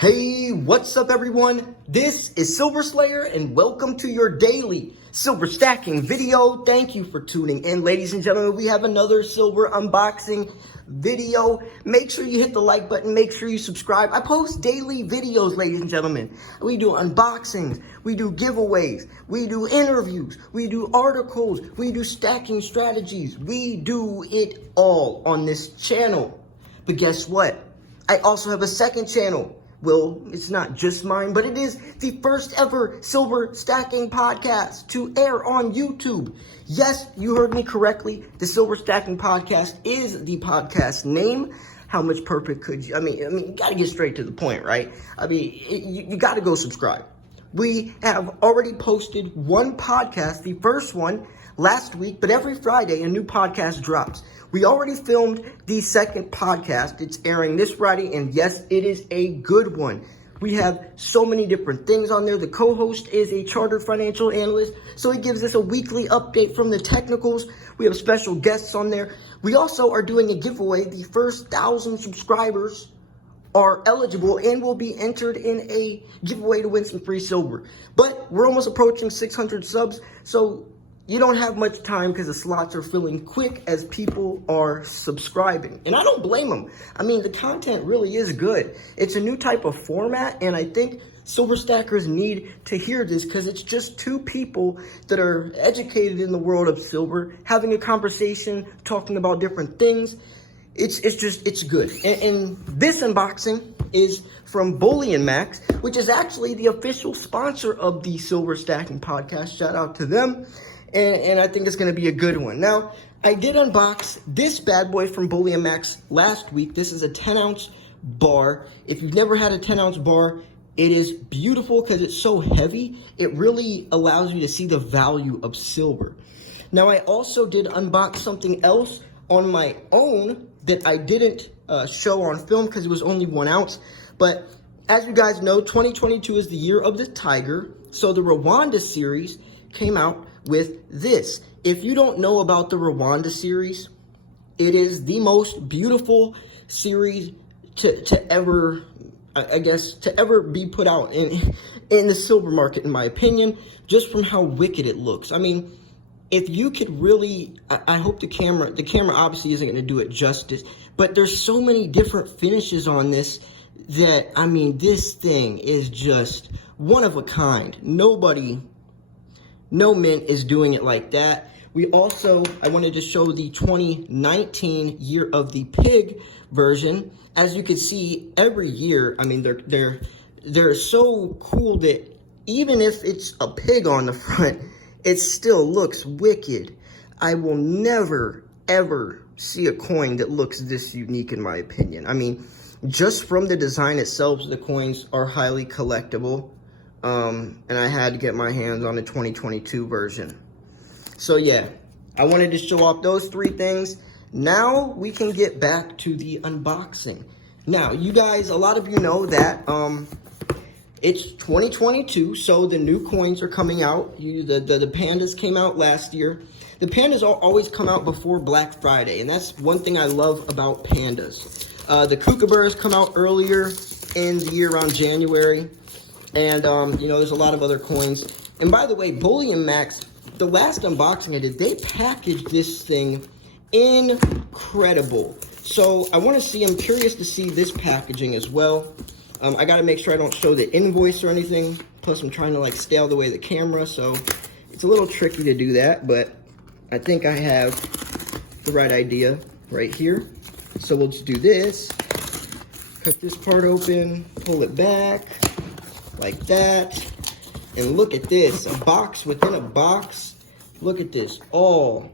Hey, what's up everyone? This is Silver Slayer and welcome to your daily silver stacking video. Thank you for tuning in, ladies and gentlemen. We have another silver unboxing video. Make sure you hit the like button, make sure you subscribe. I post daily videos, ladies and gentlemen. We do unboxings, we do giveaways, we do interviews, we do articles, we do stacking strategies. We do it all on this channel. But guess what? I also have a second channel. Well, it's not just mine, but it is the first ever silver stacking podcast to air on YouTube. Yes, you heard me correctly. The Silver Stacking Podcast is the podcast name. How much perfect could you? I mean, you got to get straight to the point, right? You got to go subscribe. We have already posted one podcast, the first one last week, but every Friday a new podcast drops. We already filmed the second podcast. It's airing this Friday, and yes, it is a good one. We have so many different things on there. The co-host is a chartered financial analyst, so he gives us a weekly update from the technicals. We have special guests on there. We also are doing a giveaway. The first 1,000 subscribers are eligible and will be entered in a giveaway to win some free silver. But we're almost approaching 600 subs, so you don't have much time because the slots are filling quick as people are subscribing. And I don't blame them. I mean, the content really is good. It's a new type of format, and I think silver stackers need to hear this because it's just two people that are educated in the world of silver, having a conversation, talking about different things. It's good. And this unboxing is from BulionMax, which is actually the official sponsor of the Silver Stacking Podcast. Shout out to them. And I think it's going to be a good one. Now, I did unbox this bad boy from BulionMax last week. This is a 10-ounce bar. If you've never had a 10-ounce bar, it is beautiful because it's so heavy. It really allows you to see the value of silver. Now, I also did unbox something else on my own that I didn't show on film because it was only 1 ounce. But as you guys know, 2022 is the year of the tiger. So the Rwanda series came out with this. If you don't know about the Rwanda series, it is the most beautiful series to ever, I guess, to ever be put out in the silver market, in my opinion, just from how wicked it looks. I mean, if you could really, I hope the camera obviously isn't going to do it justice, but there's so many different finishes on this that, I mean, this thing is just one of a kind. No mint is doing it like that. We also, I wanted to show the 2019 Year of the Pig version. As you can see, every year, I mean, they're so cool that even if it's a pig on the front, it still looks wicked. I will never, ever see a coin that looks this unique, in my opinion. I mean, just from the design itself, the coins are highly collectible. And I had to get my hands on the 2022 version. So yeah, I wanted to show off those 3 things. Now we can get back to the unboxing. Now, you guys, a lot of you know that it's 2022, so the new coins are coming out. The Pandas came out last year. The Pandas always come out before Black Friday, and that's one thing I love about Pandas. The Kookaburras come out earlier in the year, around January. And, you know, there's a lot of other coins. And by the way, BulionMax, the last unboxing I did, they packaged this thing incredible. So I'm curious to see this packaging as well. I got to make sure I don't show the invoice or anything. Plus, I'm trying to, like, stay out of the way of the camera. So it's a little tricky to do that. But I think I have the right idea right here. So we'll just do this. Cut this part open. Pull it back. Like that. And look at this, a box within a box. Look at this, all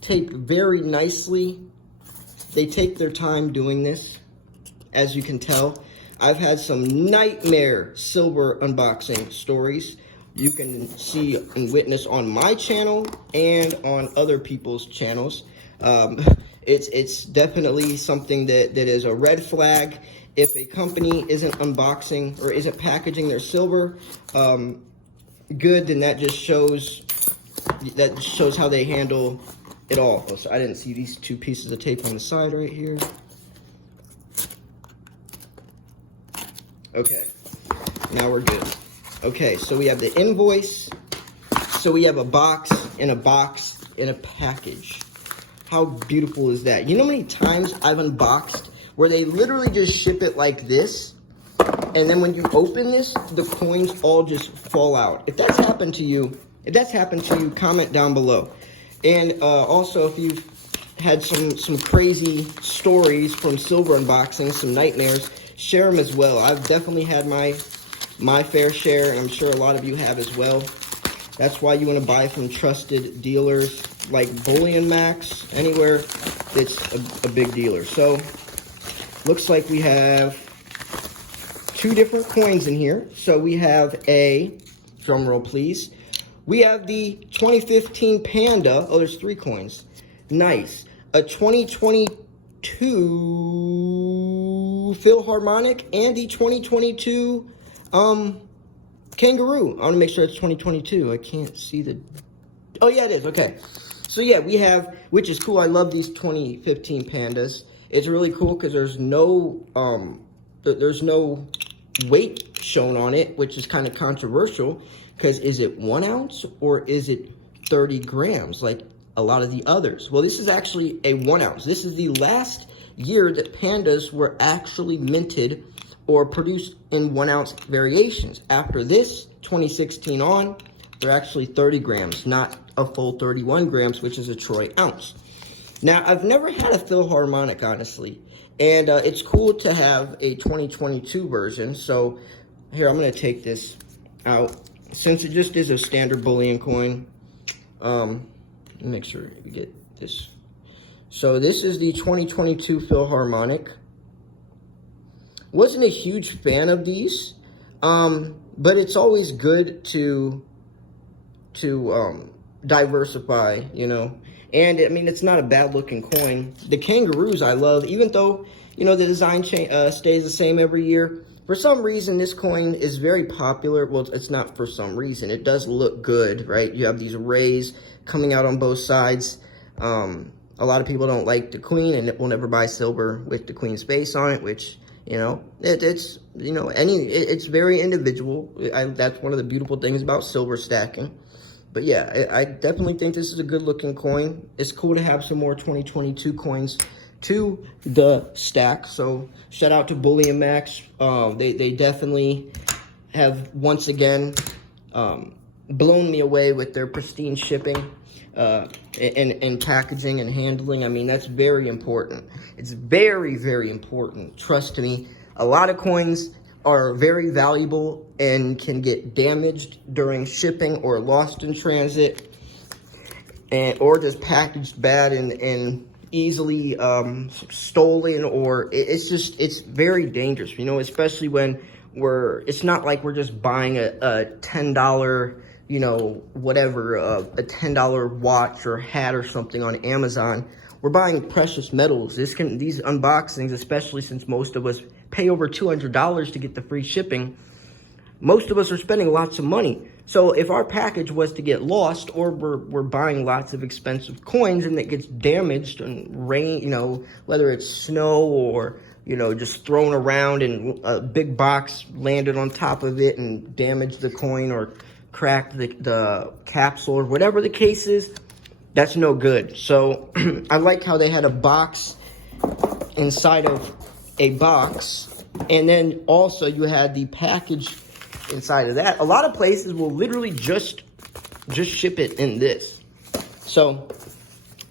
taped very nicely. They take their time doing this, as you can tell. I've had some nightmare silver unboxing stories you can see and witness on my channel and on other people's channels. It's definitely something that is a red flag. If a company isn't unboxing or isn't packaging their silver good, then that just shows how they handle it all. Oh, so I didn't see these 2 pieces of tape on the side right here. Okay, now we're good. Okay, so we have the invoice. So we have a box in a box in a package. How beautiful is that? You know how many times I've unboxed where they literally just ship it like this, and then when you open this, the coins all just fall out. If that's happened to you, comment down below. And also, if you've had some crazy stories from silver unboxing, some nightmares, share them as well. I've definitely had my fair share, and I'm sure a lot of you have as well. That's why you want to buy from trusted dealers like BulionMax, anywhere that's a big dealer. So, looks like we have 2 different coins in here. So we have a, drum roll please, we have the 2015 Panda. Oh, there's 3 coins. Nice. A 2022 Philharmonic and the 2022 Kangaroo. I want to make sure it's 2022. I can't see the... Oh, yeah, it is. Okay. So, yeah, we have... Which is cool. I love these 2015 Pandas. It's really cool because there's no weight shown on it, which is kind of controversial. Because is it 1 ounce or is it 30 grams like a lot of the others? Well, this is actually a 1 ounce. This is the last year that Pandas were actually minted or produced in 1 ounce variations. After this, 2016 on, they're actually 30 grams, not a full 31 grams, which is a troy ounce. Now, I've never had a Philharmonic, honestly, and it's cool to have a 2022 version. So here, I'm going to take this out. Since it just is a standard bullion coin, make sure we get this. So this is the 2022 Philharmonic. Wasn't a huge fan of these, but it's always good to diversify, you know. And I mean, it's not a bad looking coin. The Kangaroos I love, even though, you know, the design stays the same every year. For some reason, this coin is very popular. Well, it's not for some reason. It does look good, right? You have these rays coming out on both sides. A lot of people don't like the queen and will never buy silver with the queen's face on it, which, you know, it's very individual. That's one of the beautiful things about silver stacking. But yeah, I definitely think this is a good looking coin. It's cool to have some more 2022 coins to the stack. So shout out to BulionMax. They definitely have once again blown me away with their pristine shipping and packaging and handling. I mean, that's very important. It's very, very important. Trust me, a lot of coins are very valuable and can get damaged during shipping or lost in transit, or just packaged bad and easily stolen, or it's very dangerous, you know, especially when it's not like we're just buying a $10, you know, whatever, a $10 watch or hat or something on Amazon. We're buying precious metals. These unboxings, especially since most of us pay over $200 to get the free shipping, most of us are spending lots of money. So if our package was to get lost, or we're buying lots of expensive coins and it gets damaged and rain, you know, whether it's snow or, you know, just thrown around and a big box landed on top of it and damaged the coin or cracked the capsule or whatever the case is, that's no good. So I like how they had a box inside of a box, and then also you had the package inside of that. A lot of places will literally just ship it in this. So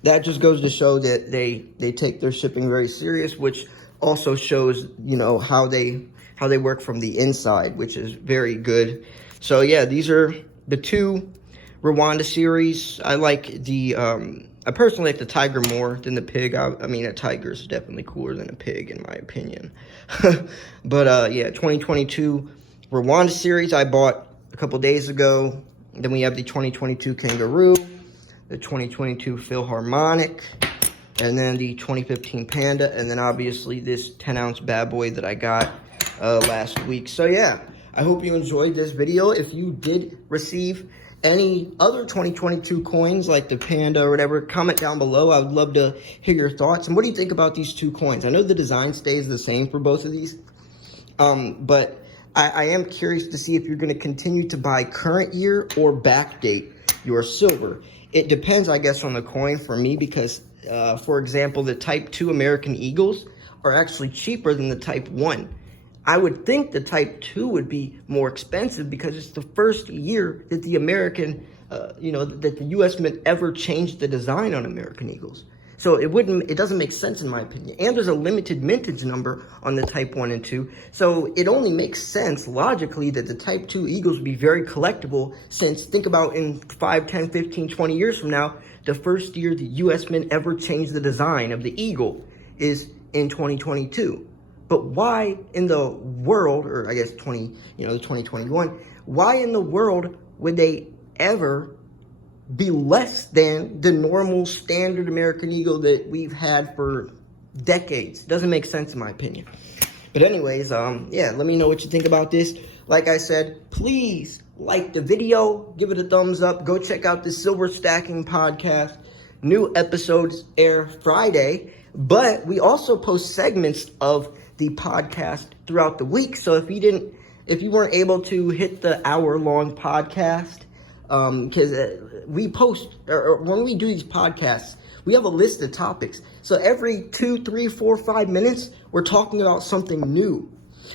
that just goes to show that they take their shipping very serious, which also shows, you know, how they work from the inside, which is very good. So yeah, these are the 2 Rwanda series. I like the I personally like the tiger more than the pig. I mean, a tiger is definitely cooler than a pig, in my opinion. But yeah, 2022 Rwanda series I bought a couple days ago. Then we have the 2022 Kangaroo, the 2022 Philharmonic, and then the 2015 Panda, and then obviously this 10-ounce bad boy that I got last week. So yeah, I hope you enjoyed this video. If you did receive any other 2022 coins like the Panda or whatever, comment down below. I would love to hear your thoughts. And what do you think about these 2 coins? I know the design stays the same for both of these, but I am curious to see if you're going to continue to buy current year or backdate your silver. It depends, I guess, on the coin for me because, for example, the Type 2 American Eagles are actually cheaper than the Type 1. I would think the Type 2 would be more expensive because it's the first year that the that the U.S. Mint ever changed the design on American Eagles. So it doesn't make sense in my opinion. And there's a limited mintage number on the Type 1 and 2. So it only makes sense logically that the Type 2 Eagles would be very collectible since think about in 5, 10, 15, 20 years from now, the first year the US Mint ever changed the design of the Eagle is in 2022. But why in the world, or I guess 2021, why in the world would they ever be less than the normal standard American Eagle that we've had for decades? Doesn't make sense in my opinion. But anyways, yeah, let me know what you think about this. Like I said, please like the video, give it a thumbs up, go check out the Silver Stacking podcast. New episodes air Friday, but we also post segments of the podcast throughout the week. So if you weren't able to hit the hour-long podcast, because we post, or when we do these podcasts, we have a list of topics. So every 2, 3, 4, 5 minutes, we're talking about something new.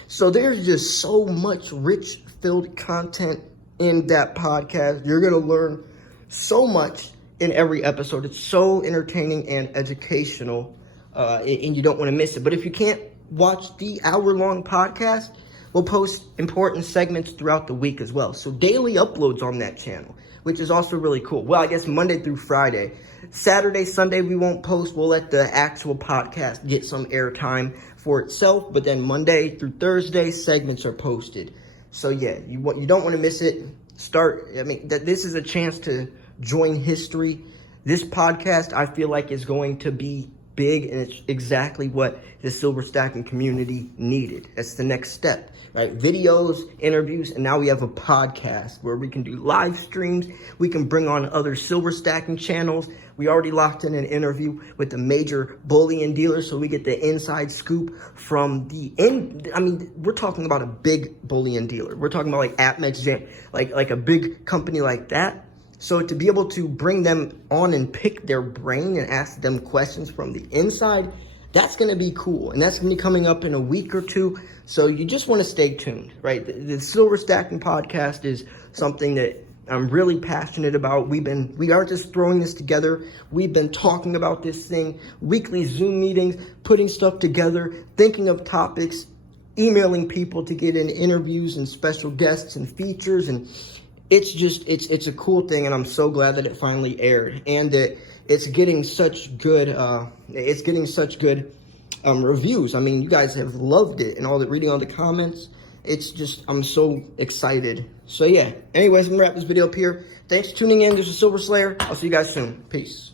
So there's just so much rich, filled content in that podcast. You're going to learn so much in every episode. It's so entertaining and educational, and you don't want to miss it. But if you can't watch the hour-long podcast, we'll post important segments throughout the week as well. So daily uploads on that channel, which is also really cool. Well, I guess Monday through Friday. Saturday, Sunday, we won't post. We'll let the actual podcast get some airtime for itself. But then Monday through Thursday, segments are posted. So yeah, you don't want to miss it. This is a chance to join history. This podcast, I feel like, is going to be big, and it's exactly what the silver stacking community needed. That's the next step, right? Videos, interviews, and now we have a podcast where we can do live streams. We can bring on other silver stacking channels. We already locked in an interview with the major bullion dealer, so we get the inside scoop from we're talking about a big bullion dealer. We're talking about like AppMex Jam, like a big company like that. So to be able to bring them on and pick their brain and ask them questions from the inside, that's going to be cool. And that's going to be coming up in a week or two. So you just want to stay tuned, right? The Silver Stacking podcast is something that I'm really passionate about. We aren't just throwing this together. We've been talking about this thing, weekly Zoom meetings, putting stuff together, thinking of topics, emailing people to get in interviews and special guests and features, and it's a cool thing, and I'm so glad that it finally aired and that it's getting such good reviews. I mean, you guys have loved it, and reading all the comments, I'm so excited. So yeah, anyways, I'm gonna wrap this video up here. Thanks for tuning in. This is Silver Slayer. I'll see you guys soon. Peace.